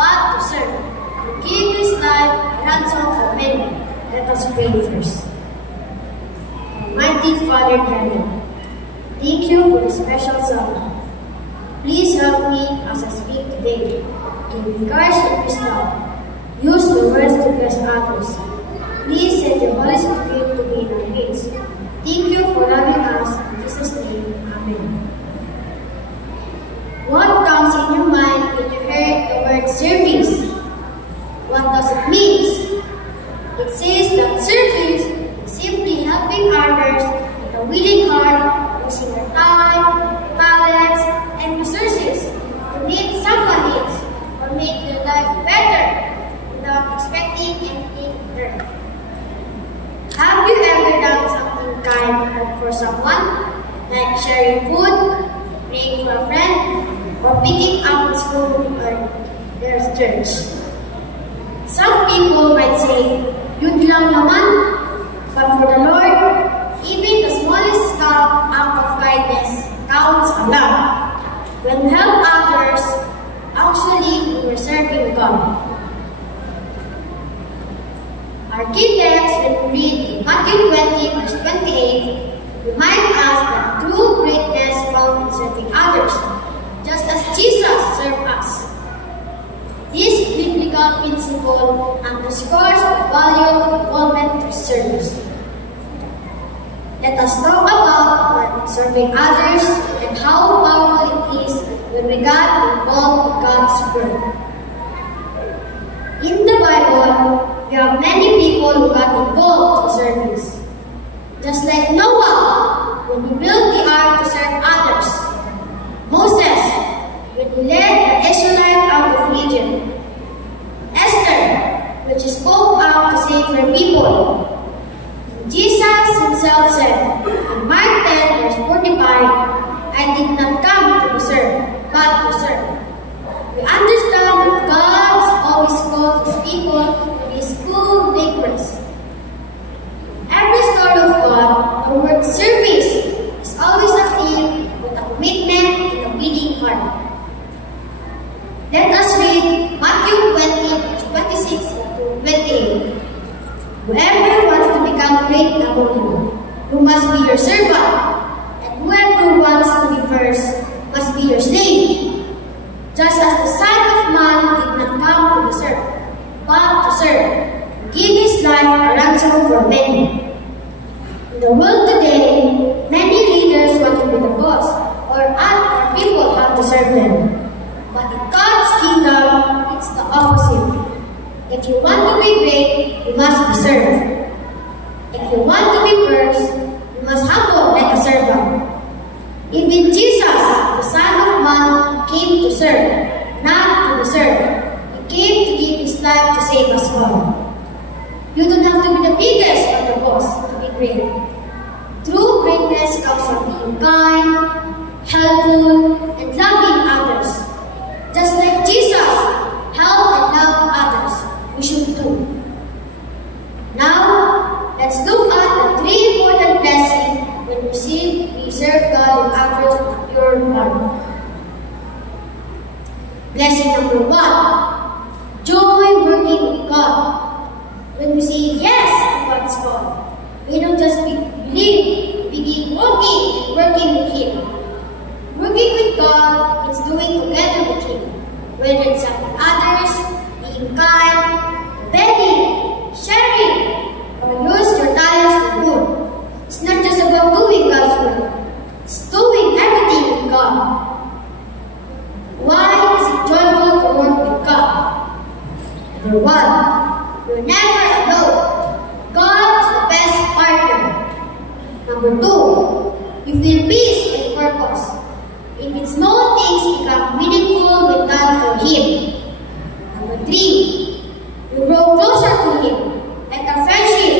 but to serve, to give His life a ransom for many. Let us pray first. Almighty Father in heaven, thank you for this special Sabbath. Please help me as I speak today. Give me courage and wisdom. Use the words to bless others. Please send your Holy Spirit to be in our midst. Thank you for loving us. In Jesus' name, Amen. What comes in your mind when you hear the word service? What does it mean? It says that service is simply helping others with a willing heart, using their time, talents, and resources to meet someone's needs or make their life better without expecting anything in return. Have you ever done something kind for someone, like sharing food, praying for a friend, or picking up school or their church? Some people might say, "Yun lang naman," but for the Lord, even the smallest act of kindness counts a lot. When we help others, actually we are serving God. Our key text, when we read in Matthew 20, verse 28, remind us that true greatness found in serving others, just as Jesus served us. This biblical principle underscores the value of involvement through service. Let us talk about serving others and how powerful it is when we got involved with God's Word. In the Bible, we have many people who got involved in service. Just like Noah, when he built the ark to serve others. Moses, when he led the Israelites out of Egypt. Esther, when she spoke out to save her people. Jesus himself said in Mark 10, verse 45, "I did not come to be served, but to serve." We understand that God always called His people to be His true laborers. Every story of God, the word service, is always a theme with a commitment and a willing heart. Let us read Matthew 20, verse 26 to 28. "Whoever wants to become great among you must be your servant, and whoever wants to be first must be your slave. Just as the Son of Man did not come to be served, but to serve, and give His life a ransom for many." In the world today, many leaders want to be the boss, or other people want to serve them. But in God's kingdom, it's the opposite. If you want to be great, you must be served. If you want to be first, you must humble like a servant. Even Jesus, the Son of Man, came to serve, not to be served. He came to give His life to save us all. You don't have to be the biggest or the boss to be great. True greatness comes from being kind, helpful, and loving others. Just like Jesus helped and loved others, we should too. Now, let's look at the three important blessings when we serve God and others with a pure heart. Blessing number 1, joy working with God. When we say yes to God's call, we don't just believe, we begin walking and working with Him. Working with God means doing together with Him, whether it's helping others, being kind, obeying, sharing, or use your talents for good. It's not just about doing God's work, it's doing everything with God. Why is it joyful to work with God? Number 1, you're never alone. God is the best partner. Number 2, you feel peace and purpose. Even small things become meaningful when done for Him. Number 3, you grow closer to Him. Like a friendship,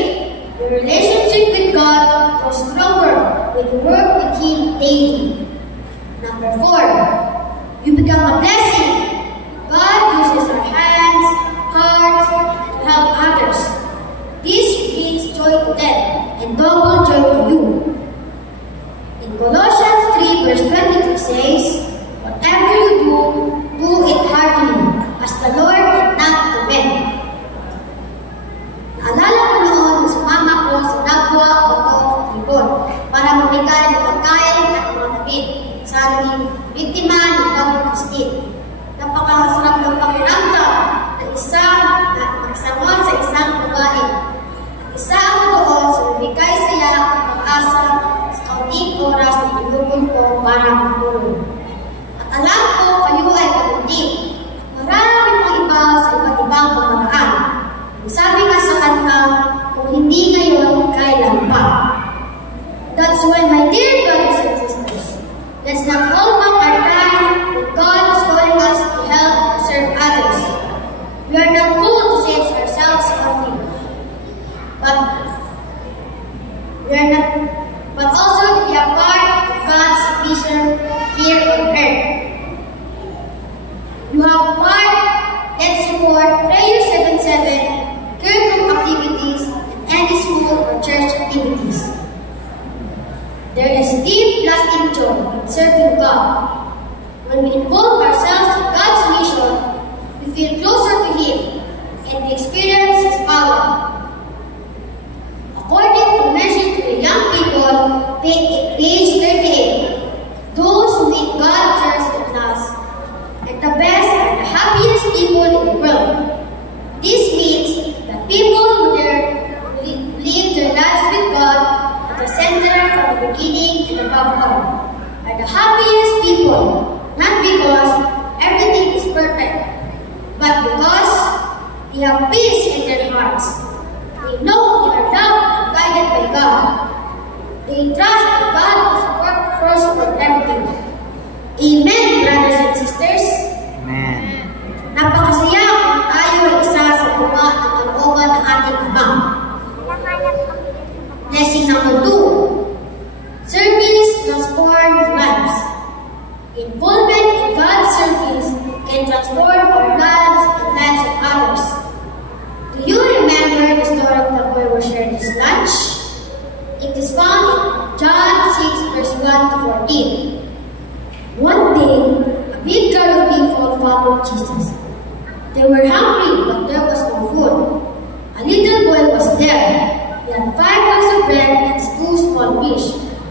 your relationship with God grows stronger when you work with Him daily. Number 4, you become a blessing. God uses our hands, hearts, to help others. This brings joy to them and double joy to you. In Colossians 3, verse 22 says, "Whatever you do, Napakasarap ng pakiramdam na makisama sa isang babae. Isa ako doon sa nabigay saya at pag-asa sa kaunting oras na inubon ko para magulong. At alam ko kayo ay kagunting. Marami pang iba sa iba't ibang pamaraan. Sabi nga sa kanta, kung hindi ngayon, kailan pa. That's why, my dear brothers and sisters, let's not hold back our time when God is calling us to help and serve others. We are not called to save ourselves only, but also to be a part of God's vision here on earth. You have part, let's support Prayer 77, care group activities, and any school or church activities. There is deep, lasting joy in serving God. When we involve ourselves in God's mission, we feel closer to Him and we experience His power. According to message to the young people, page 38, those who make God first and last, and the best are the happiest people in the world. This means that people who live their lives with God at the center from the beginning and above all are the happiest people, not because everything is perfect, but because they have peace in their hearts. They know they are loved and guided by God. They trust that God is first for everything. Amen, brothers and sisters. Amen. Napakasaya kung tayo ay isa sa bunga at kalooban ng ating Ama. Lesson number 2. Service transforms lives. Involvement in God's service can transform our lives and lives of others. Do you remember the story of the boy who shared his lunch? It is found in John 6 verse 1 to 14. One day, a big crowd of people followed Jesus. They were hungry, but there was no food. A little boy was there. He had 5 loaves of bread and 2 small fish.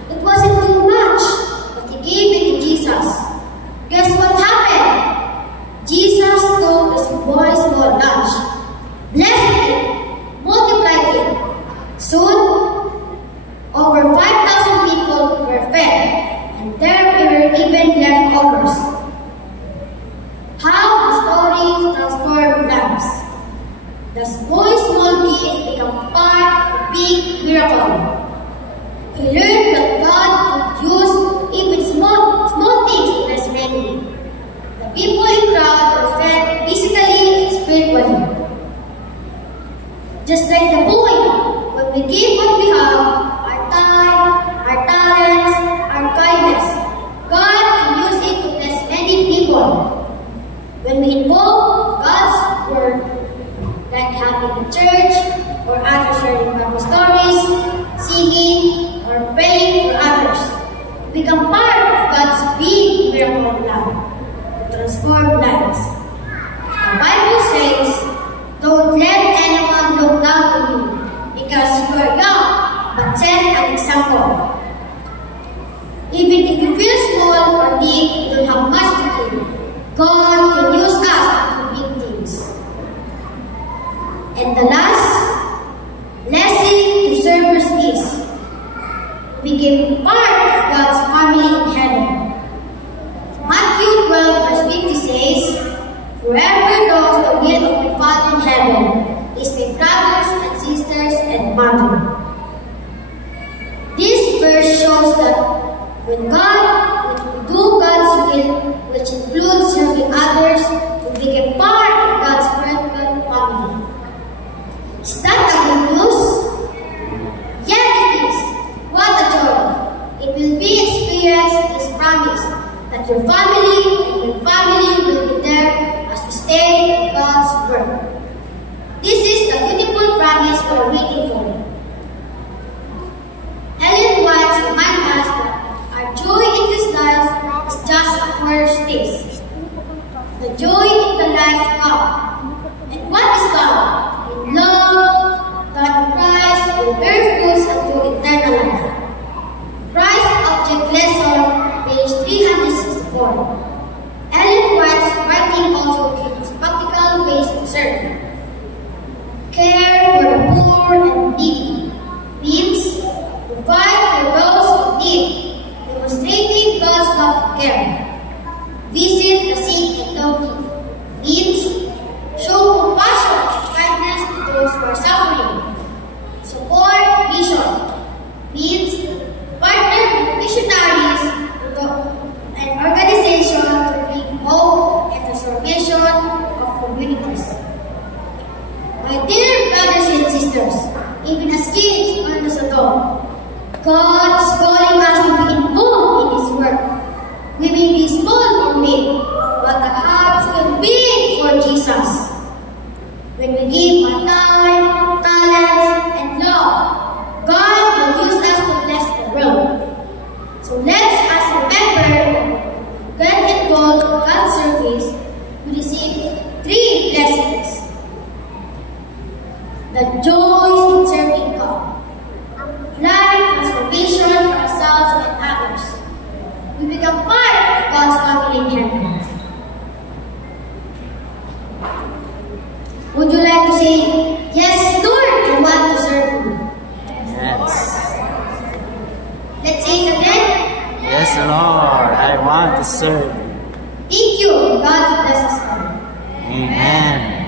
It wasn't too much, but he gave it to Jesus. Guess what happened? Jesus took this boy's small lunch, blessed it, multiplied it. Soon, over 5,000 people were fed, and there were even leftovers. How the story transformed lives. The boy's small gift became part of a big miracle. He learned that God could use even small things to bless many. The people in the crowd were fed physically and spiritually. Just like the boy, when we give what we have, our time, our talents, our kindness, God can use it to bless many people. When we involve God's Word, like having a church, or others sharing Bible stories, singing, or praying for others, we become part of God's big miracle plan to transform lives. The Bible says, don't let anyone look down on you because you are young, but set an example. Even if you feel small or big, you don't have much to do. God can use us to do big things. And the last lesson to servers is, we become part of God's family in heaven. Matthew 12 verse 50 says, whoever does the will of my Father in heaven is my brothers and sisters and mother. This verse shows that when we do God's will, which includes serving others, we become part of God's spiritual family. Is that a good news? Yes, it is. What a joy! It will be experienced this promise that your family and your family will be there as we stay in God's word. This is the beautiful promise we are waiting for. Ellen White reminds us that our joy in this life is just a first taste. The joy in the life to come. And what is God? In love, God in Christ will bear fruits unto eternal life. Christ Object Lesson, page 364. Ellen White's writing even as kids under Sodom. God is calling us to be involved in His work. We may be small or big, but our hearts can beat for Jesus. When we give our time, talents, and love, God will use us to bless the world. So let's us remember, get involved in God's service, we receive 3 blessings. The joys in serving God. Life transformation for ourselves and others. We become part of God's family in heaven. Would you like to say, yes, Lord, I want to serve you? Yes. Let's say it again. Yes, Lord, I want to serve you. Thank you. God bless us all. Amen.